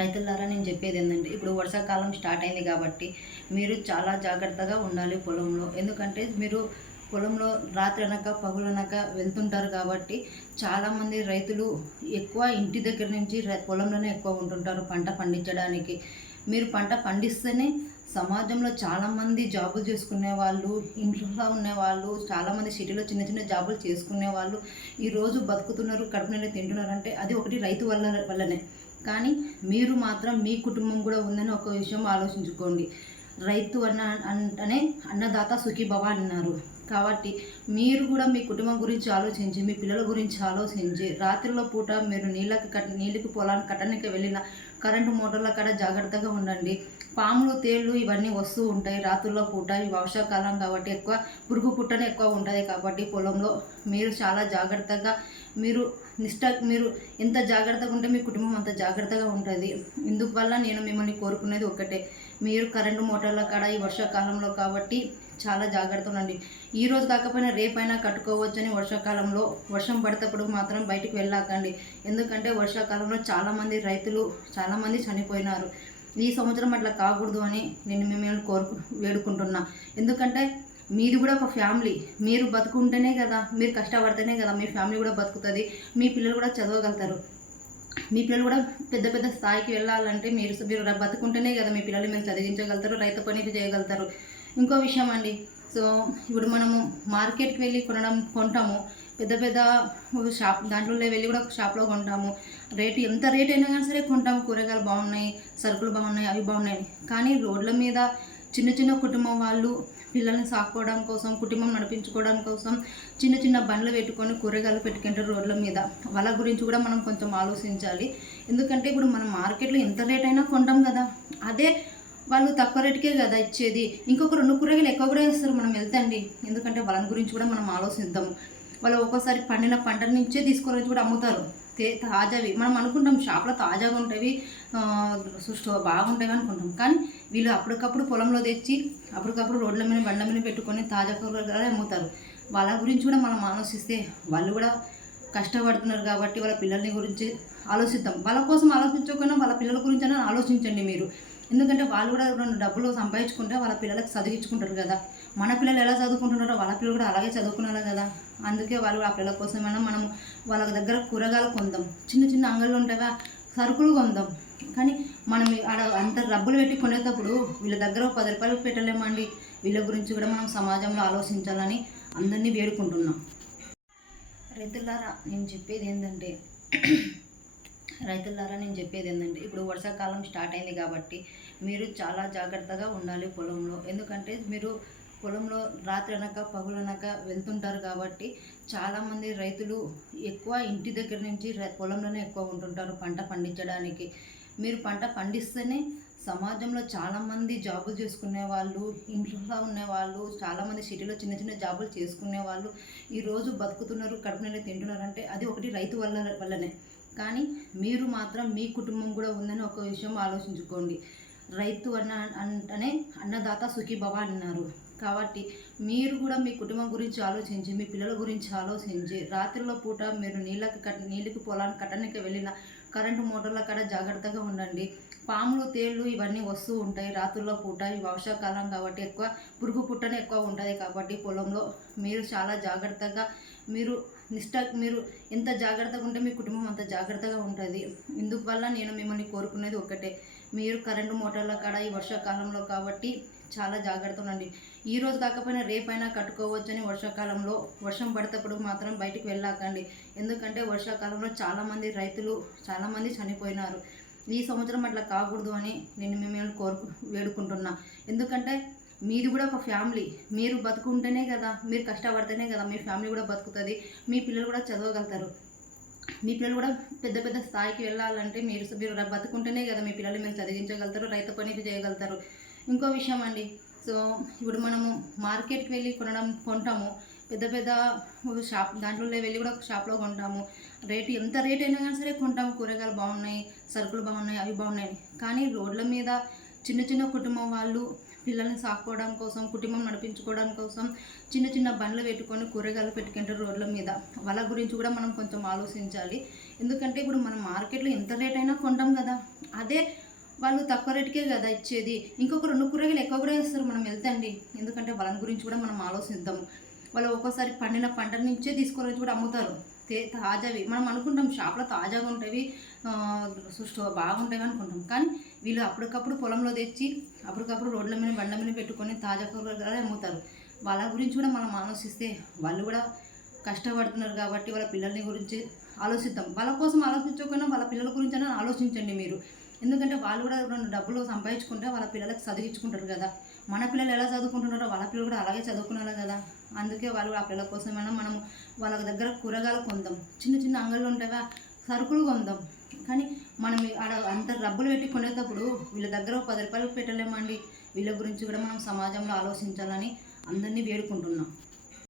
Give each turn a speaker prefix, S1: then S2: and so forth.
S1: రైతులారా నేను చెప్పేది ఏంటంటే ఇప్పుడు వర్షాకాలం స్టార్ట్ అయింది కాబట్టి మీరు చాలా జాగ్రత్తగా ఉండాలి పొలంలో. ఎందుకంటే మీరు పొలంలో రాత్రి అనక పగులనక వెళ్తుంటారు కాబట్టి చాలామంది రైతులు ఎక్కువ ఇంటి దగ్గర నుంచి పొలంలోనే ఎక్కువ ఉంటుంటారు పంట పండించడానికి. మీరు పంట పండిస్తేనే సమాజంలో చాలామంది జాబులు చేసుకునే వాళ్ళు ఇంట్లో ఉన్న వాళ్ళు చాలామంది సిటీలో చిన్న చిన్న జాబులు చేసుకునే వాళ్ళు ఈరోజు బతుకుతున్నారు కడుపు నెల తింటున్నారు అంటే అది ఒకటి రైతు వల్ల వల్లనే. కానీ మీరు మాత్రం మీ కుటుంబం కూడా ఉందని ఒక విషయం ఆలోచించుకోండి. రైతు అన్న అంటనే అన్నదాత సుఖీభవ అన్నారు. కాబట్టి మీరు కూడా మీ కుటుంబం గురించి ఆలోచించి మీ పిల్లల గురించి ఆలోచించి రాత్రిలో పూట మీరు నీళ్ళకి కట్ నీళ్ళకి పొలానికి కట్టడానికి వెళ్ళిన కరెంటు మోటార్ల కాడ జాగ్రత్తగా ఉండండి. పాములు తేళ్ళు ఇవన్నీ వస్తూ ఉంటాయి రాత్రుల్లో పూట ఈ వర్షాకాలం కాబట్టి ఎక్కువ పురుగు పుట్టనే ఎక్కువ ఉంటుంది కాబట్టి పొలంలో మీరు చాలా జాగ్రత్తగా మీరు నిష్ట మీరు ఎంత జాగ్రత్తగా ఉంటే మీ కుటుంబం అంత జాగ్రత్తగా ఉంటుంది. ఇందువల్ల నేను మిమ్మల్ని కోరుకునేది ఒక్కటే. మీరు కరెంటు మోటార్ల కాడ ఈ వర్షాకాలంలో కాబట్టి చాలా జాగ్రత్త ఉండండి. ఈ రోజు కాకపోయినా రేపైనా కట్టుకోవచ్చని వర్షాకాలంలో వర్షం పడేటప్పుడు మాత్రం బయటికి వెళ్ళాకండి. ఎందుకంటే వర్షాకాలంలో చాలామంది రైతులు చాలామంది చనిపోయినారు. ఈ సంవత్సరం అట్లా కాకూడదు అని నేను మిమ్మల్ని కోరుకు వేడుకుంటున్నా. ఎందుకంటే మీది కూడా ఒక ఫ్యామిలీ. మీరు బతుకుంటేనే కదా మీరు కష్టపడితేనే కదా మీ ఫ్యామిలీ కూడా బతుకుతుంది. మీ పిల్లలు కూడా చదవగలుగుతారు. మీ పిల్లలు కూడా పెద్ద పెద్ద స్థాయికి వెళ్ళాలంటే మీరు మీరు బతుకుంటేనే కదా మీ పిల్లలు మీరు చదివించగలుగుతారు రైతు పని చేయగలుగుతారు. ఇంకో విషయం అండి. సో ఇప్పుడు మనము మార్కెట్కి వెళ్ళి కొనడం కొంటాము. పెద్ద పెద్ద షాప్ దాంట్లో వెళ్ళి కూడా షాప్లో కొంటాము. రేటు ఎంత రేట్ అయినా కానీ సరే కొంటాము. కూరగాయలు బాగున్నాయి సరుకులు బాగున్నాయి అవి బాగున్నాయి. కానీ రోడ్ల మీద చిన్న చిన్న కుటుంబం వాళ్ళు పిల్లల్ని సాకోవడం కోసం కుటుంబం నడిపించుకోవడం కోసం చిన్న చిన్న బండ్లు పెట్టుకొని కూరగాయలు పెట్టుకుంటారు రోడ్ల మీద. వాళ్ళ గురించి కూడా మనం కొంచెం ఆలోచించాలి. ఎందుకంటే ఇప్పుడు మనం మార్కెట్లో ఎంత రేట్ అయినా కొంటాం కదా. అదే వాళ్ళు తక్కువ రేటుకే కదా ఇచ్చేది. ఇంకొక రెండు కూరగాయలు ఎక్కువ కూడా ఇస్తారు మనం వెళ్తండి. ఎందుకంటే వాళ్ళని గురించి కూడా మనం ఆలోచిద్దాము వాళ్ళు ఒక్కోసారి పండిన పంట నుంచే తీసుకొని కూడా అమ్ముతారు. తాజావి. మనం అనుకుంటాం షాప్లో తాజాగా ఉంటాయి సుష్ట బాగుంటాయి అనుకుంటాం. కానీ వీళ్ళు అప్పటికప్పుడు పొలంలో తెచ్చి అప్పటికప్పుడు రోడ్ల మీద బండ్ల మీద పెట్టుకొని తాజా కూరగాయలు అమ్ముతారు. వాళ్ళ గురించి కూడా మనం ఆలోచిస్తే వాళ్ళు కూడా కష్టపడుతున్నారు కాబట్టి వాళ్ళ పిల్లల్ని గురించి ఆలోచిద్దాం. వాళ్ళ కోసం ఆలోచించకుండా వాళ్ళ పిల్లల గురించి అయినా ఆలోచించండి మీరు. ఎందుకంటే వాళ్ళు కూడా రెండు డబ్బులు సంపాదించుకుంటే వాళ్ళ పిల్లలకు చదివించుకుంటారు కదా. మన పిల్లలు ఎలా చదువుకుంటున్నారో వాళ్ళ పిల్లలు కూడా అలాగే చదువుకున్నారు కదా. అందుకే వాళ్ళు ఆ పిల్లల కోసమైనా మనం వాళ్ళ దగ్గర కూరగాయలు కొందాం. చిన్న చిన్న అంగళ్ళు ఉంటావా సరుకులు కొందాం. కానీ మనం ఆడ అంత డబ్బులు పెట్టి కొనేటప్పుడు వీళ్ళ దగ్గర పది రూపాయలు పెట్టలేమండి. వీళ్ళ గురించి కూడా మనం సమాజంలో ఆలోచించాలని అందరినీ వేడుకుంటున్నాం. రైతులారా నేను చెప్పేది ఏంటంటే రైతులారా నేను చెప్పేది ఏంటంటే ఇప్పుడు వర్షాకాలం స్టార్ట్ అయింది కాబట్టి మీరు చాలా జాగ్రత్తగా ఉండాలి పొలంలో. ఎందుకంటే మీరు పొలంలో రాత్రి అనక పగులనక వెళ్తుంటారు కాబట్టి చాలామంది రైతులు ఎక్కువ ఇంటి దగ్గర నుంచి పొలంలోనే ఎక్కువ ఉంటుంటారు పంట పండించడానికి. మీరు పంట పండిస్తేనే సమాజంలో చాలామంది జాబులు చేసుకునే వాళ్ళు ఇంట్లో ఉన్న వాళ్ళు చాలామంది సిటీలో చిన్న చిన్న జాబులు చేసుకునే వాళ్ళు ఈరోజు బతుకుతున్నారు కడుపు నెల తింటున్నారు అంటే అది ఒకటి రైతు వల్ల వల్లనే. కానీ మీరు మాత్రం మీ కుటుంబం కూడా ఉందని ఒక విషయం ఆలోచించుకోండి. రైతు అన్న అంటనే అన్నదాత సుఖీభవ అన్నారు. కాబట్టి మీరు కూడా మీ కుటుంబం గురించి ఆలోచించి మీ పిల్లల గురించి ఆలోచించి రాత్రిలో పూట మీరు నీళ్ళకి కట్ నీళ్ళకి పొలానికి కట్టడానికి వెళ్ళిన కరెంటు మోటార్ల కాడ జాగ్రత్తగా ఉండండి. పాములు తేళ్ళు ఇవన్నీ వస్తూ ఉంటాయి రాత్రుల్లో పూట ఈ వర్షాకాలం కాబట్టి ఎక్కువ పురుగు పుట్టనే ఎక్కువ ఉంటుంది కాబట్టి పొలంలో మీరు చాలా జాగ్రత్తగా మీరు నిష్ట మీరు ఎంత జాగ్రత్తగా ఉంటే మీ కుటుంబం అంత జాగ్రత్తగా ఉంటుంది. ఇందువల్ల నేను మిమ్మల్ని కోరుకునేది ఒక్కటే. మీరు కరెంటు మోటార్ల కాడ ఈ వర్షాకాలంలో కాబట్టి చాలా జాగ్రత్త ఉండండి. ఈ రోజు కాకపోయినా రేపైనా కట్టుకోవచ్చని వర్షాకాలంలో వర్షం పడేటప్పుడు మాత్రం బయటికి వెళ్ళాకండి. ఎందుకంటే వర్షాకాలంలో చాలామంది రైతులు చాలామంది చనిపోయినారు. ఈ సంవత్సరం అట్లా కాకూడదు అని నేను మిమ్మల్ని కోరుకు వేడుకుంటున్నా. ఎందుకంటే మీది కూడా ఒక ఫ్యామిలీ. మీరు బతుకుంటేనే కదా మీరు కష్టపడితేనే కదా మీ ఫ్యామిలీ కూడా బతుకుతుంది. మీ పిల్లలు కూడా చదవగలుగుతారు. మీ పిల్లలు కూడా పెద్ద పెద్ద స్థాయికి వెళ్ళాలంటే మీరు మీరు బతుకుంటేనే కదా మీ పిల్లలు మీరు చదివించగలుగుతారు రైతు పని చేయగలుగుతారు. ఇంకో విషయం అండి. సో ఇప్పుడు మనము మార్కెట్కి వెళ్ళి కొనడం కొంటాము. పెద్ద పెద్ద షాప్ దాంట్లో వెళ్ళి కూడా షాప్లో కొంటాము. రేటు ఎంత రేట్ అయినా కానీ సరే కొంటాము. కూరగాయలు బాగున్నాయి సరుకులు బాగున్నాయి అవి బాగున్నాయి. కానీ రోడ్ల మీద చిన్న చిన్న కుటుంబం వాళ్ళు పిల్లల్ని సాకోవడం కోసం కుటుంబం నడిపించుకోవడం కోసం చిన్న చిన్న బండ్లు పెట్టుకొని కూరగాయలు పెట్టుకుంటారు రోడ్ల మీద. వాళ్ళ గురించి కూడా మనం కొంచెం ఆలోచించాలి. ఎందుకంటే ఇప్పుడు మనం మార్కెట్లో ఎంత రేట్ అయినా కొంటాం కదా. అదే వాళ్ళు తక్కువ రేటుకే కదా ఇచ్చేది. ఇంకొక రెండు కూరగాయలు ఎక్కువ కూడా ఇస్తారు మనం వెళ్తండి. ఎందుకంటే వాళ్ళ గురించి కూడా మనం ఆలోచిద్దాం. వాళ్ళు ఒక్కోసారి పండిన పంట నుంచే తీసుకొని వచ్చి కూడా అమ్ముతారు. తాజావి మనం అనుకుంటాం షాప్లో తాజాగా ఉంటాయి ఆ, బాగుంటాయి అనుకుంటాం. కానీ వీళ్ళు అప్పటికప్పుడు పొలంలో తెచ్చి అప్పటికప్పుడు రోడ్ల మీద బండ మీద పెట్టుకొని తాజా కూరగాయలు అమ్ముతారు. వాళ్ళ గురించి కూడా మనం ఆలోచిస్తే వాళ్ళు కూడా కష్టపడుతున్నారు కాబట్టి వాళ్ళ పిల్లల్ని గురించి ఆలోచిద్దాం. వాళ్ళ కోసం ఆలోచించకుండా వాళ్ళ పిల్లల గురించి అయినా ఆలోచించండి మీరు. ఎందుకంటే వాళ్ళు కూడా రెండు డబ్బులు సంపాదించుకుంటే వాళ్ళ పిల్లలకు చదివించుకుంటారు కదా. మన పిల్లలు ఎలా చదువుకుంటున్నారో వాళ్ళ పిల్లలు కూడా అలాగే చదువుకున్నారు కదా. అందుకే వాళ్ళు ఆ పిల్లల కోసమైనా మనం వాళ్ళ దగ్గర కూరగాయలు కొందాం. చిన్న చిన్న అంగళ్ళు ఉంటాయా సరుకులు కొందాం. కానీ మనం ఆడ అంత డబ్బులు పెట్టి కొనేటప్పుడు వీళ్ళ దగ్గర ఒక పది రూపాయలు పెట్టలేమండి. వీళ్ళ గురించి కూడా మనం సమాజంలో ఆలోచించాలని అందరినీ వేడుకుంటున్నాం.